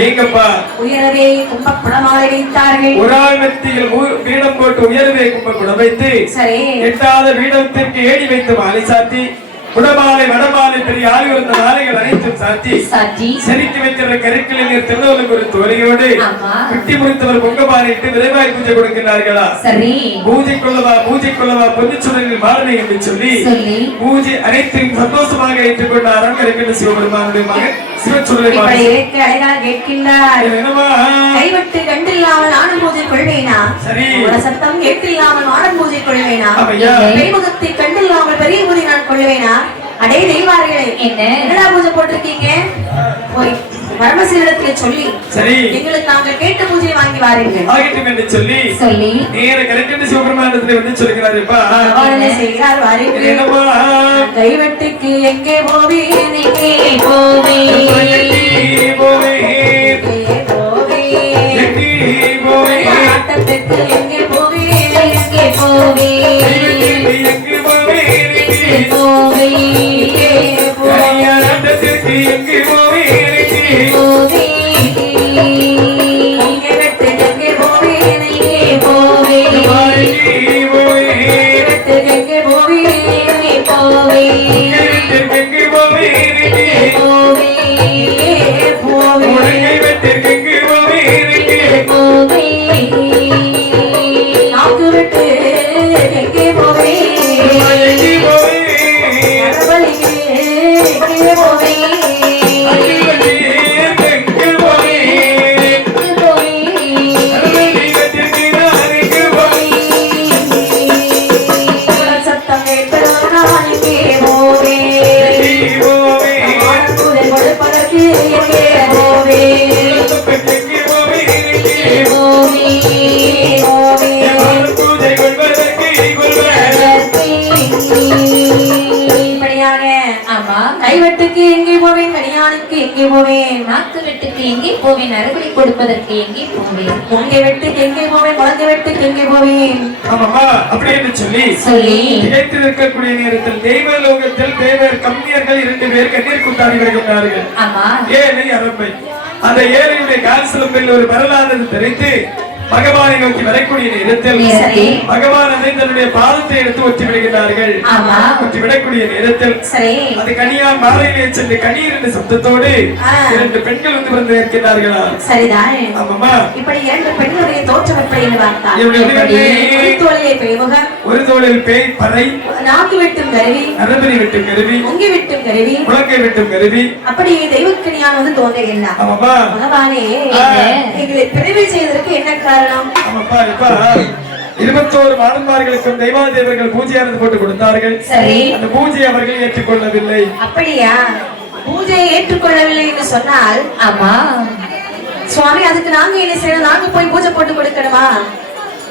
உயரவே கும்பக்குடமாலை வைத்தார்கள். ஒரு ஆள் மத்தியில் வீடம் போட்டு உயரவே கும்பக்குடம் வைத்து சரி எட்டாத வீடத்திற்கு ஏடி வைத்து மாலை சாத்தி குடமாலை வடமாலை பெரிய ஆளி வந்த மாலைகள் அனைத்தும் சாத்தி செதுக்கி வைக்கிற கருக்களில் திருநூலுக்கு ஒரு தோரையோடு குட்டி முடித்தவர் பொங்கமாலை இட்டு விரைவாய் பூஜை கொடுக்கிறார்களா? பூஜை கொள்ளவா பொன்னிச்சுடலில் மாறனை என்று சொல்லி பூஜை அனைத்தையும் சந்தோஷமாக ஏற்றுக்கொண்ட அரங்கருக்கின்ற சிவபெருமானுடைய மகன் சிவச்சுடலை கைவிட்டு கண்டில்லாமல் நானும் பூஜை கொள்வேனா? சத்தம் கேட்டில்லாமல் மாடன் பூஜை கொள்வேனா? கைமுகத்தை கண்டில்லாமல் பெரிய பூஜை நான் கொள்வேனா? அடே தெய்வார்களே, என்னடா பூஜை போட்டிருக்கீங்க? போய் பரமசிவனிடத்திலே சொல்லி எங்களுக்கு நாங்கள் கேட்ட பூஜையை வாங்கி வாருங்கள் ஆகட்டும் என்று சொல்லி நேர கரெக்டான சிவபெருமானிடத்திலே வந்து சொல்கிறாருப்பா. செய்கிறார் வாருங்கள். கைவெட்டுக்கு எங்கே போவேன் ஆட்டத்துக்கு எங்கே போவேன் எங்கே போவேன்? நாக்கு வெட்டுக்கு எங்கே போவேன்? அறுவடை கொடுப்பதற்கு எங்கே போவேன்? உங்கை வெட்டுக்கு எங்கே போவேன்? குழந்தை வெட்டுக்கு எங்கே போவேன்? ஆமாமா அப்படி என்று சொல்லி திகைத்து நிற்கக்கூடிய நேரத்தில் தெய்வலோகத்தில் தேவர் கம்மியர்கள் 2 பேர் கண்ணீர் கூட்டாடி வருகின்றார்கள். ஏழை அரம்பை அந்த ஏழையுடைய கால் சிலம்பில் ஒரு வரலாறு தெரிவித்து பகவானை நோக்கி வரக்கூடிய நேரத்தில் பகவான் அதை தன்னுடைய பாதத்தை எடுத்து ஒற்றி விடுகிறார்கள். ஒற்றி விடக்கூடிய நேரத்தில் அது கனியான் மாலையிலே சென்று கண்ணீர் என்ற சப்தத்தோடு 2 பெண்கள் வந்து வந்து இருக்கிறார்களா? சரிதான். ஆமாமா இப்படி 2 பெண்களுடைய தோற்றம் எப்படி என்று பார்த்தால் ஒரு தோளில் பேய் பறை, நாக்கு வெட்டும் கருவி, நரம்பரி வெட்டும் கருவி, உங்கி வெட்டும் கருவி, முழங்கை வெட்டும் கருவி, அப்படி தெய்வக்கனியான் வந்து தோன்றுகின்றார். ஆமாமா பகவானே எங்களை பிறவி செய்வதற்கு என்ன காரணம்? ஆமாப்பா இப்ப 21 மாடன்மார்களுக்கும் தெய்வாதேவர்கள் பூஜையானது போட்டு கொடுத்தார்கள். அந்த பூஜை அவர்கள் ஏற்றுக்கொள்ளவில்லை. அப்படியா? பூஜையை ஏற்றுக்கொள்ளவில்லை என்று சொன்னால் ஆமா சுவாமி அதுக்கு நாங்க என்ன செய்யணும்? நாங்க போய் பூஜை போட்டு கொடுக்கணுமா?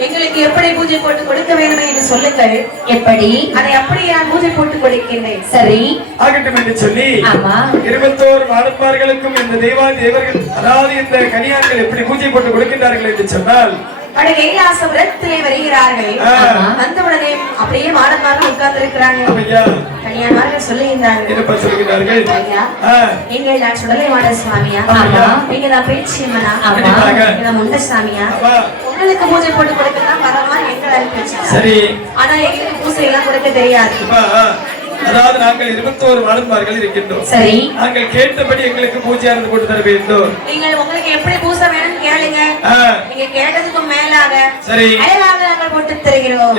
எங்களுக்கு எப்படி பூஜை போட்டு கொடுக்க வேண்டுமே என்று சொல்லுங்கள். எப்படி? அதை அப்படியே நான் பூஜை போட்டு கொடுக்கின்றேன். சரி ஆகட்டும் என்று சொல்லி 21 மாடன்மார்களுக்கும் இந்த தெய்வாதேவர்கள் அதாவது இந்த கனியான்கள் எப்படி பூஜை போட்டு கொடுக்கின்றார்கள் என்று சொன்னால் கைலாசபுரத்திலே வருகிறார்கள். வந்தவுடனே அப்படியே மாடன்மார்கள் உட்கார்ந்து இருக்கிறாங்க. கனியான்மார்கள் சொல்லுகின்றார்கள், நீங்கள் நான் சுடலை மாட சுவாமியா? நீங்க தான் பேச்சியம்மனா? முண்ட சாமியா? உங்களுக்கு பூஜை போட்டு கொடுக்கலாம் பரவாயில்ல, எங்களை ஆனா எங்களுக்கு பூஜை எல்லாம் கொடுக்க தெரியாது. அதாவது நாங்கள் 21 மாடன்மார்கள் இருக்கின்றோம். சரி நாங்கள் கேட்டபடி எங்களுக்கு பூஜையானது போட்டு தர வேண்டும். நீங்கள் உங்களுக்கு எப்படி பூஜை வேணும்னு கேளுங்க. நீங்க கேட்டதுக்கு மேலாக சரி அழகாக நாங்கள் போட்டு தருகிறோம்.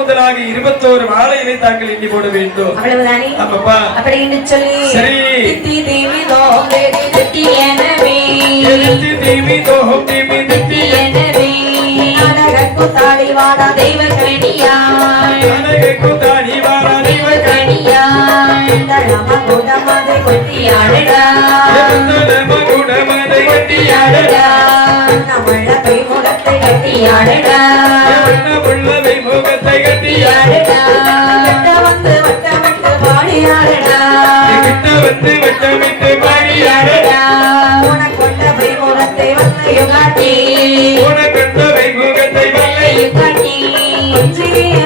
முதலாக 21 வாழையினை தாங்கள் எண்ணி போட வேண்டும். அவ்வளவுதானே? ஆமாப்பா அப்படி என்று சொல்லி சரி தித்தி தேவி தோம் தேவி தித்தி எனவே தித்தி தேவி தோம் தேவி தித்தி எனவே கூத்தாடி வாடா தெய்வ கணியாய் கூத்தாடி வாடா தெய்வ கணியாய் குடமதை கொட்டியாடடா குடமதை கொட்டியாடடா நம்மள பை முகத்தை கட்டியாடடா உள்ளவை முகத்தை கட்டியாடடா வந்து வட்டமிட்டு பாடியாடடா வட்டமிட்டு பாடியாடடா உனக்கொண்ட பை முகத்தை வல்லையும் காட்டி உனக்கொண்ட பை முகத்தை வல்லையும் காட்டி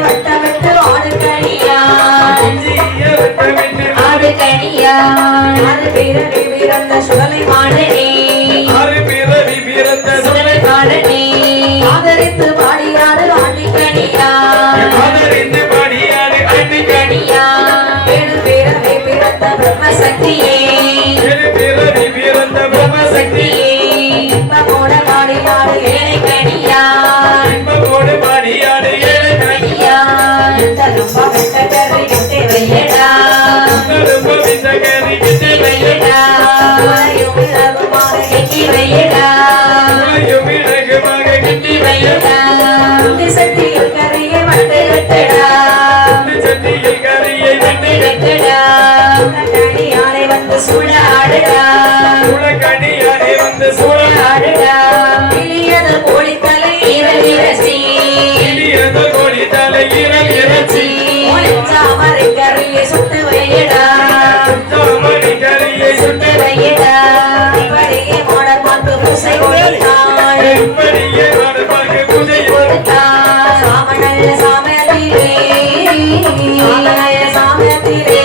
வட்டமிட்டு ஆடு கணியா வட்டமிட்டு ஆடு கணியா ஆறு பிறவி பிறந்த சுடலை மாடனே சுடலை மாடனே ஆதரித்து பாடியாடு ஆண்டி கணியா ஏழு பிறவி பிறந்த பிரம்மசக்தியே இன்பமோட பாடியாடு ஏழை கணியா இந்த ரொம்ப வெட்டக்கரை கிட்டே வையடா உலகும் இலகுமாக கெட்டி வையடா சக்தியில் கரையை வட்டு கட்டடா கணியானை வந்து சூழ ஆடுடா ஆடுடா இனியது கோழித்தலை இரல் இறைச்சி ஒளிஞ்சாமரை கரையை சுட்டு வையடா சுட்டு வையடா இப்படியே மாடல் மாட்டு பூசை கொடுத்தாள் சாமநல்ல சாமத்திலே சாமத்திலே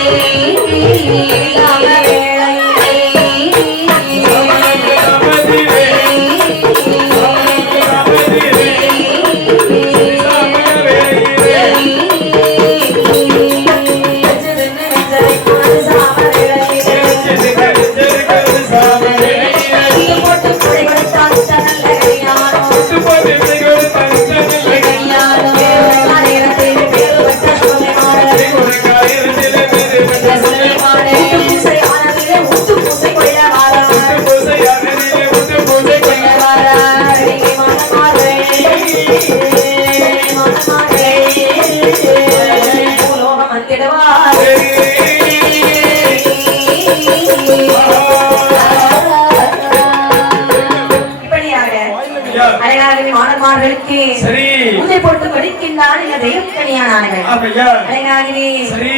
அழகாகவே மாணவர்களுக்கு சரி பூஜை போட்டு கொடுக்கின்றான் இந்த தெய்வக்கனியானார்கள். ஆமையா அழகாகவே சரி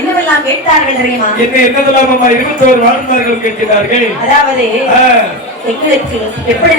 என்னவெல்லாம் கேட்டார்கள் தெரியுமா? என்னதெல்லாம் 21 வாழ்ந்தார்கள் கேட்கிறார்கள். அதாவது எங்களுக்கு எப்படி